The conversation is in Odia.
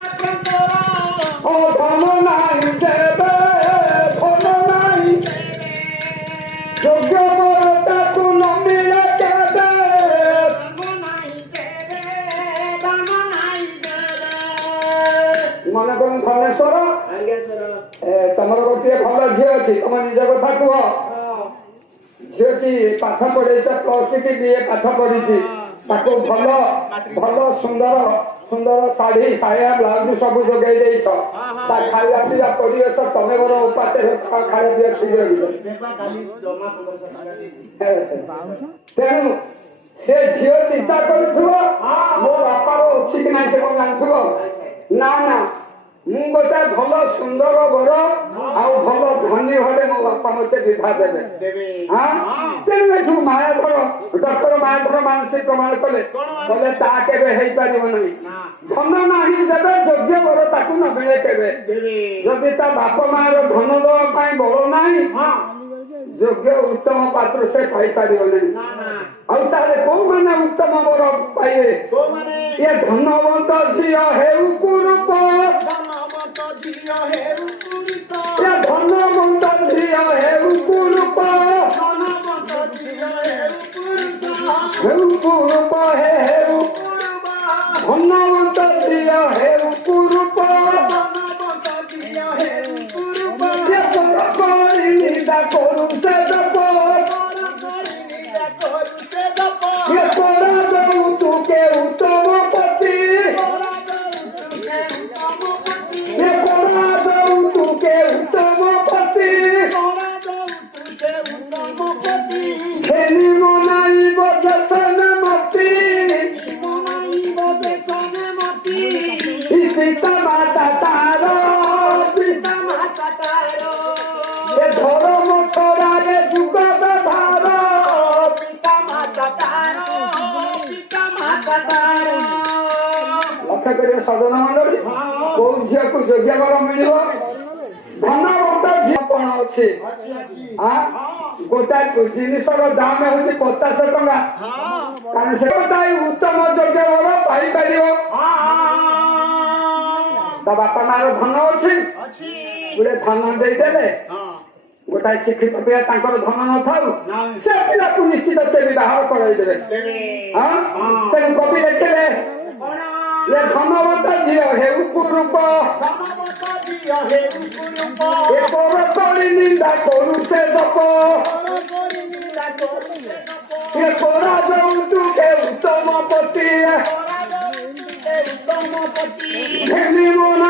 ধন নাই দেবে ধন নাই যোগ্য বর তাকু নমিলে কেবে মনে করুন ধনেশ্বর ତମର ଗୋଟିଏ ଭଲ ଝିଅ ଅଛି ତମ ନିଜ କଥା କୁହ ଝିଅଟି ପାଠ ପଢେଇଛ ପ୍ଲସ କି ବିଏ ପାଠ ପଢିଛି ତାକୁ ଭଲ ଭଲ ସୁନ୍ଦର ସୁନ୍ଦର ଶାଢୀ ସାୟା ବ୍ଲାଉଜ ସବୁ ଯୋଗେଇ ଦେଇଛ ତା ଖାଇବା ପିଇବା ପରିବେଶ ତମେ ବର ଉପାସରେ ଖାଇବା ପିଇବା ଠିକ ରହିବ ତେଣୁ ସେ ଝିଅ ଚିନ୍ତା କରୁଥିବ ମୋ ବାପାର ଅଛି କି ନାହିଁ ସେ କଣ ଜାଣିଥିବ ନା ନା ମୁଁ ଗୋଟେ ଭଲ ସୁନ୍ଦର ବର ଆଉ ଭଲ ଧନୀ ଘରେ ମୋ ବାପା ମତେ ବିଭା ଦେବେ ତେଣୁ ଏଠୁ ମାୟାଧର ଡକ୍ଟର ମାୟାଧର ମାନସିକ ପ୍ରମାଣ କଲେ କହିଲେ ତା କେବେ ହେଇପାରିବ ନାହିଁ ଧନ ନାହିଁ ଦେବେ ଯୋଗ୍ୟ ବର ତାକୁ ନ ମିଳେ କେବେ ଯଦି ତା ବାପ ମାର ଧନ ଦେବା ପାଇଁ ବଳ ନାହିଁ ଯୋଗ୍ୟ ଉତ୍ତମ ପାତ୍ର ସେ ପାଇପାରିବ ନାହିଁ ଆଉ ତାହେଲେ କୋଉମାନେ ଉତ୍ତମ ବର ପାଇବେ ଇଏ ଧନବନ୍ତ ଝିଅ ହେଉ କୁରୂପ ଧନବନ୍ତ ଝିଅ ହେଉ କୁରୂପ ହେଉ କୁରୂପ ହେଉ କୁରୂପ ହେଉ ଧନବନ୍ତ ଝିଅ ହେଉ କୁରୂପ ନିନ୍ଦା କରୁ ସେ ଜପ ତୁ କେ ଉତ୍ତମ ପତି ତୁ କେ ଉତ୍ତମ ପତି ଖେଳି ମନାଇବ ଦେଶନ ମତି ପିତା ମାତା ତାର ଧର୍ମ ଛଡ଼ାରେ ଯୁଗ ବ୍ୟବହାର ଲକ୍ଷ୍ୟ କରିବେ ସଦନ ମଣ୍ଡଳୀ କୋଉ ଝିଅକୁ ଯୋଗ୍ୟ ବର ମିଳିବ ଧନବନ୍ତ ଝିଅ କଣ ଅଛି ଗୋଟାଏ ଜିନିଷର ଦାମ ହଉଛି 50 ଟଙ୍କା କାରଣ ସେ ଗୋଟାଏ ଉତ୍ତମ ଯୋଗ୍ୟ ବର ପାଇପାରିବ ତା ବାପା ମାର ଧନ ଅଛି ଗୋଟେ ଧନ ଦେଇଦେଲେ ଗୋଟାଏ ଶିକ୍ଷିତ ପିଲା ତାଙ୍କର ଧନ ନଥାଉ ସେ ପିଲାକୁ ନିଶ୍ଚିତ ସେ ବିବାହ କରାଇଦେବେ ତେଣୁ କବି ଲେଖିଲେ ଏ ଧନବନ୍ତ ଝିଅ ହେଉ କୁରୂପ ଏ ପର କରି ନିନ୍ଦା କରୁ ସେ ଜପ ଏ ପରା ଯଉତୁ କେ ଉତ୍ତମ ପତି ଘେନି ମନ